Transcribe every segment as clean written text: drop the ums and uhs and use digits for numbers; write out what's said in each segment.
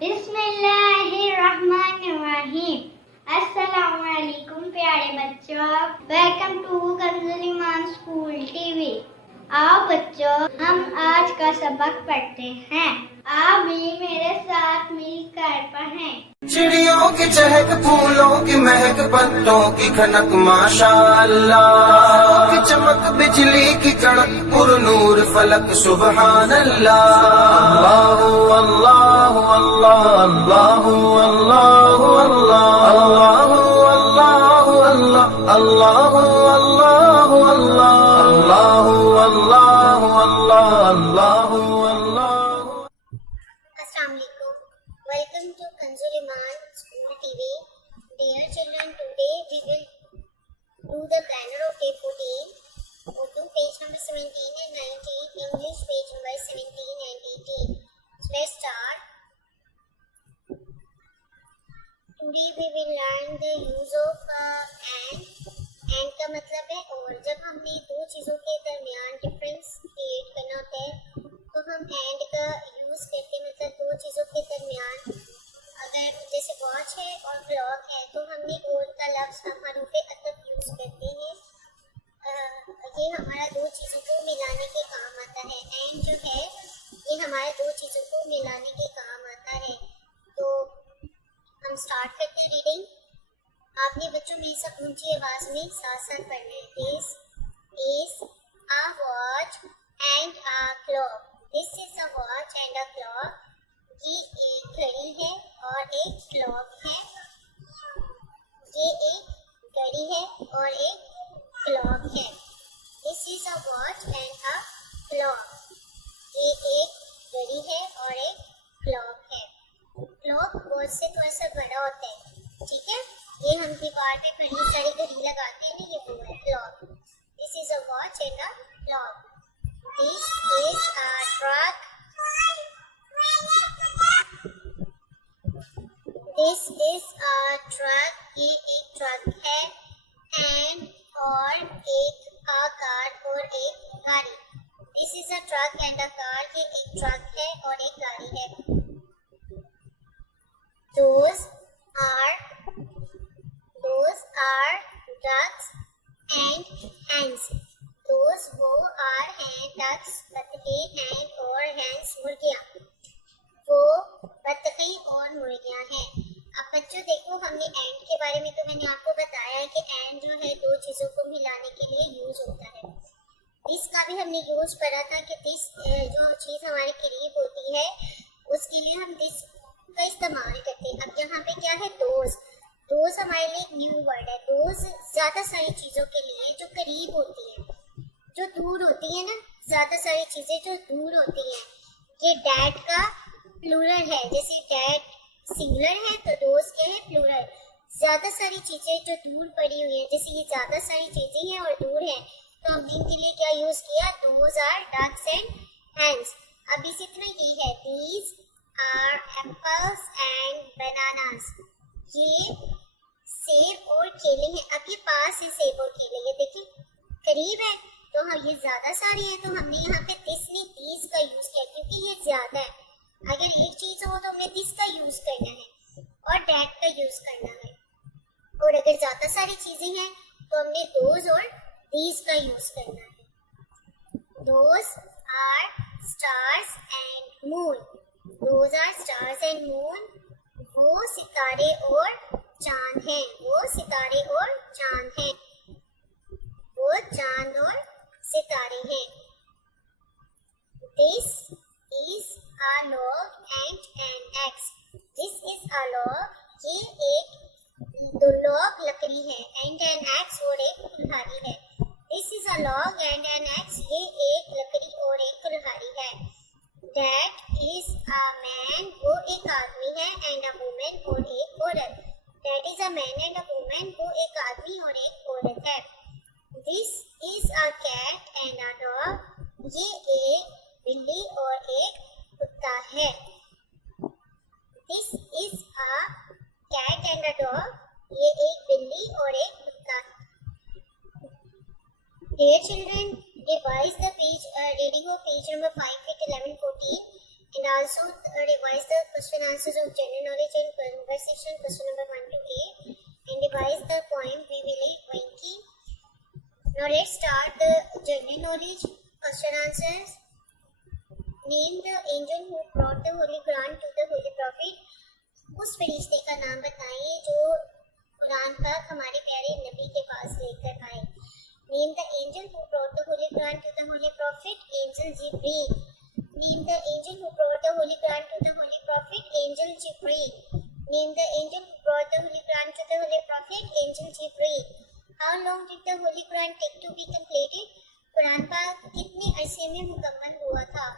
बिस्मिल्लाहिर्रहमानिर्रहीम। अस्सलामुअलैकुम प्यारे बच्चों, welcome to Kanzul Iman school TV. आओ बच्चों, हम आज का सबक पढ़ते हैं। आप भी मेरे साथ मिलकर पढ़ें। चिड़ियों की चहक, फूलों की महक, पत्तों की खनक, माशाअल्लाह की चमक, बिजली की कड़क, पुरनूर फलक, सुबहान अल्लाह। अल्लाह अल्लाह अल्लाह अल्लाह अल्लाह अल्लाह अल्लाह अल्लाह अल्लाह अल्लाह अल्लाह अल्लाह। Assalamualaikum. Welcome to Kanzul Iman School TV. Dear children, today we will do the planner of day 14. Urdu page number 17 and 19. English page number 17 and 18. So let's start. Today we will learn the use of and. And का मतलब है और। जब हमने दो चीज़ों के दरमियान डिफरेंस क्रिएट करना होता है तो हम एंड का यूज़ करते हैं। मतलब दो चीज़ों के दरमियान अगर जैसे वॉच है और क्लॉक है तो हमने और का लफ्ज़ हम हरूफ़े अतफ़ यूज़ करते हैं। ये हमारा दो चीज़ों को मिलाने के काम आता है। एंड जो है ये हमारे दो चीज़ों को मिलाने के काम आता है। तो हम स्टार्ट करते हैं रीडिंग। आपने बच्चों में सब ऊंची आवाज़ में साथ साथ पढ़ना है। This is a watch and a clock. This is a watch and a clock. ये एक घड़ी है और एक क्लॉक है। ये एक घड़ी है और एक क्लॉक है। This is a watch and a clock. ये एक घड़ी है और एक क्लॉक है। क्लॉक वॉच से थोड़ा सा बड़ा होता है, ठीक है। ये हम दीवार पे बड़ी सारी घड़ी लगाते हैं ना, ये वो है clock. This is a watch and a clock. This is a truck. This is a truck. ये एक ट्रक है। एंड और एक अ कार और एक गाड़ी। This is a truck and a car. ये एक ट्रक है और एक गाड़ी है। Those are ducks and hens. Those वो are हैं ducks बतखें, and और hens मुर्गियाँ। वो बतखें और मुर्गियाँ हैं। अब बच्चों देखो, हमने एंड के बारे में तो मैंने आपको बताया है कि एंड जो है दो चीज़ों को मिलाने के लिए यूज होता है। दिस का भी हमने यूज पढ़ा था कि दिस जो चीज़ हमारे करीब होती है उसके लिए हम दिस का इस्तेमाल करते हैं। अब यहाँ पे क्या है, दोज। दोज हमारे लिए एक न्यू वर्ड है। दोज ज़्यादा सारी चीज़ों के लिए जो करीब होती हैं, जो दूर होती है ना, ज़्यादा सारी चीज़ें जो दूर होती हैं। ये डैड का प्लूरल है। जैसे डैड सिंगुलर है तो दोज क्या है, प्लूरल। ज़्यादा सारी चीज़ें जो दूर पड़ी हुई हैं, जैसे ये ज़्यादा सारी चीज़ें हैं और दूर हैं, तो हमने इनके लिए क्या यूज़ किया, those are ducks and hens. अब इसी तरह ये है, these are apples and bananas. ये सेब और केले हैं। अब ये पास है सेब और केले, ये देखिए करीब है, तो हम ये ज्यादा सारे हैं तो हमने यहाँ पे दिस ने दीज का यूज किया क्योंकि ये ज्यादा है। अगर एक चीज हो तो हमने दिस का यूज करना है और डैट का यूज करना है। और अगर ज्यादा सारी चीजें हैं तो हमने दोज और दीज का यूज करना है। Those are stars and moon. Those are stars and moon. वो सितारे और चांद हैं। वो सितारे और चांद हैं। वो चांद और सितारे हैं। This is a log and an axe. This is a log. ये एक दो log लकड़ी है, and an axe और एक कुल्हाड़ी है। This is a log and an axe. ये एक लकड़ी और एक कुल्हाड़ी है। That is a man. वो एक आदमी है, and a woman और एक औरत। That is a man and a woman. वो एक आदमी और एक औरत है। This is a cat and a dog. ये एक बिल्ली और एक कुत्ता है। This is a cat and a dog. ये एक बिल्ली और एक कुत्ता। Dear children, revise the page reading of page number 5 at 11, 14 and also revise the question answers of general knowledge and conversation question number 1 to 8 and revise the poem we will be going ki. Now let's start the general knowledge question answers. Name the angel who brought the Holy Quran to the Holy Prophet. उस फरिश्ते का नाम बताइए जो कुरान पाक हमारे प्यारे नबी के पास लेकर आए. Name the angel who brought the Holy Quran to the Holy Prophet. Angel Jibreel. Name the angel who brought the Holy Quran to the Holy Prophet. Angel Jibreel. Name the angel who brought the Holy Quran to the Holy Prophet. Angel Jibreel. How long did the Holy Quran take to be completed? Quran पाक कितने अरसे में मुकम्मल हुआ था?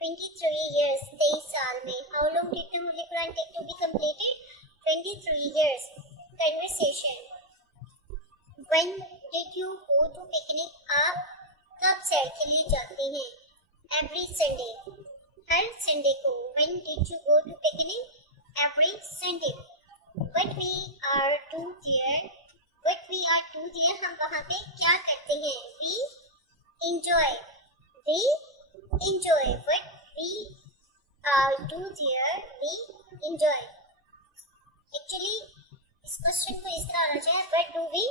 23 years, 23 साल में. How long did the Holy Quran take to be completed? 23 years. Conversation. When did you go to picnic? आप कब सैर के लिए जाते हैं? Every Sunday. हर संडे को. When did you go to picnic? Every Sunday. What we are do there? What we are do there? हम वहाँ पे क्या करते हैं? We enjoy. We enjoy. What we do there? We enjoy. Actually, इस question को इस तरह होना चाहिए. What do we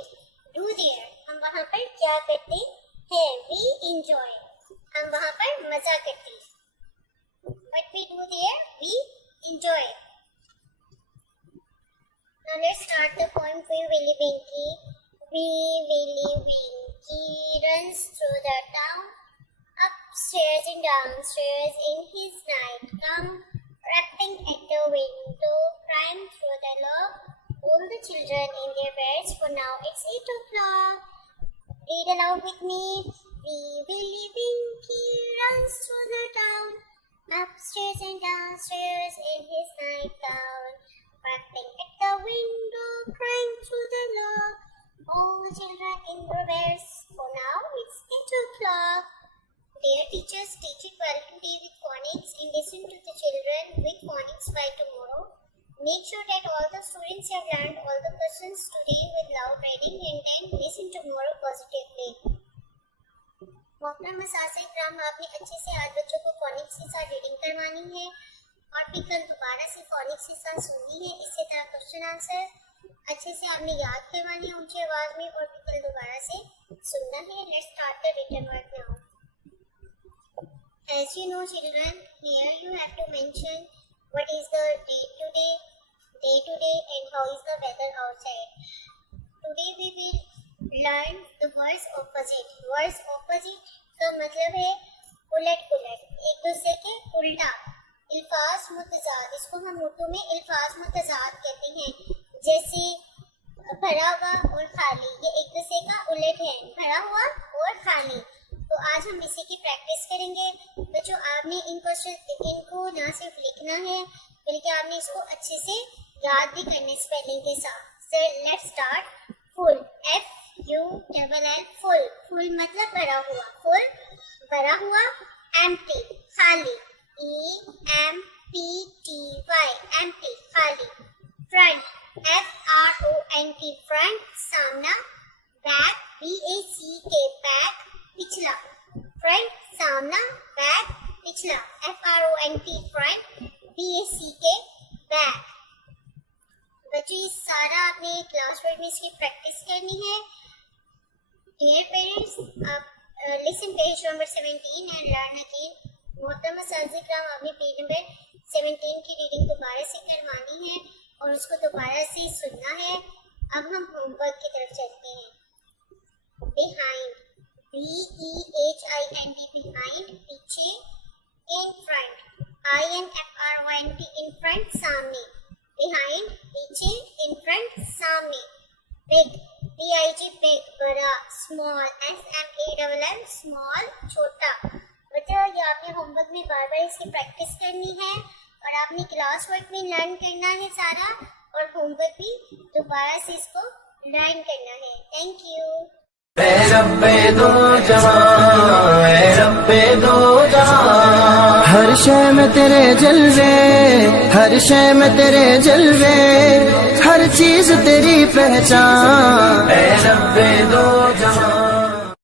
do there? हम वहाँ पर क्या करते हैं? We enjoy. हम वहाँ पर मजा करते हैं. What we do there? We enjoy. Now let's start the poem for Willy Winky. Willy Winky runs through the town, upstairs and downstairs in his nightgown, rapping at the window, crying through the log. All the children in their beds, for now it's 8 o'clock. Read aloud with me. Willy Winky runs through the town, upstairs and downstairs in his nightgown, rapping at the window, crying through the log. All the children in their beds, for now it's 8 o'clock. Dear teachers, teach it well today with phonics and listen to the children with phonics by tomorrow. Make sure that all the students have learned all the questions today with loud reading and then listen tomorrow positively. मोहतरम असातिज़ा, आपने अच्छे से आज बच्चों को phoenix के साथ reading करवानी है और फिर कल दोबारा से फोनिक्स के साथ सुननी है. इसी तरह क्वेश्चन आंसर अच्छे से आपने याद करवानी है ऊंची आवाज में और फिर कल दोबारा से सुनना है. Let's start the written work now. As you know children, here you have to mention what is the day today and how is the weather outside. Today we will learn the words opposite. Words opposite का मतलब है उलट पुलट, एक दूसरे के उल्टा. इल्फाज मुतजाद, इसको हम उर्दू में इल्फाज मुतजाद कहते हैं. जैसे भरा हुआ और खाली, ये एक दूसरे का उलट है. भरा हुआ और खाली. तो आज हम इसी की प्रैक्टिस करेंगे. बच्चों आपने इनको ना सिर्फ लिखना है बल्कि आपने इसको अच्छे से याद भी करने स्पेलिंग के साथ. So let's start. Full, FULL, full. Full मतलब भरा हुआ. फुल भरा हुआ. एम्प्टी खाली. EMPTY एम्प्टी खाली. फ्रंट FRONT फ्रंट सामना. बैक BACK बैक पिछला. फ्रंट सामना. बैक पिछला. FRONT front BACK back. बच्चों ये सारा आपने क्लास वर्क में इसकी प्रैक्टिस करनी है. डियर पेरेंट्स, आप listen page number 17 and learn again. मोहतरम असातिज़ा, आपने पेज नंबर 17 की रीडिंग दोबारा से करवानी है और उसको दोबारा से सुनना है. अब हम होमवर्क की तरफ चलते हैं. बिहाइंड, BEHIND behind पीछे. in front, INFRONT in front सामने. behind पीछे. in front सामने. big, BIG big बड़ा. small, SMALL small छोटा. बच्चों ये आपने होमवर्क में बार बार इसकी प्रैक्टिस करनी है और आपने क्लास वर्क में लर्न करना है सारा और होमवर्क भी दोबारा से इसको लर्न करना है. Thank you. हर शय में तेरे जलवे, हर शय में तेरे जलवे, हर चीज तेरी पहचान. रब्बे दो जहां.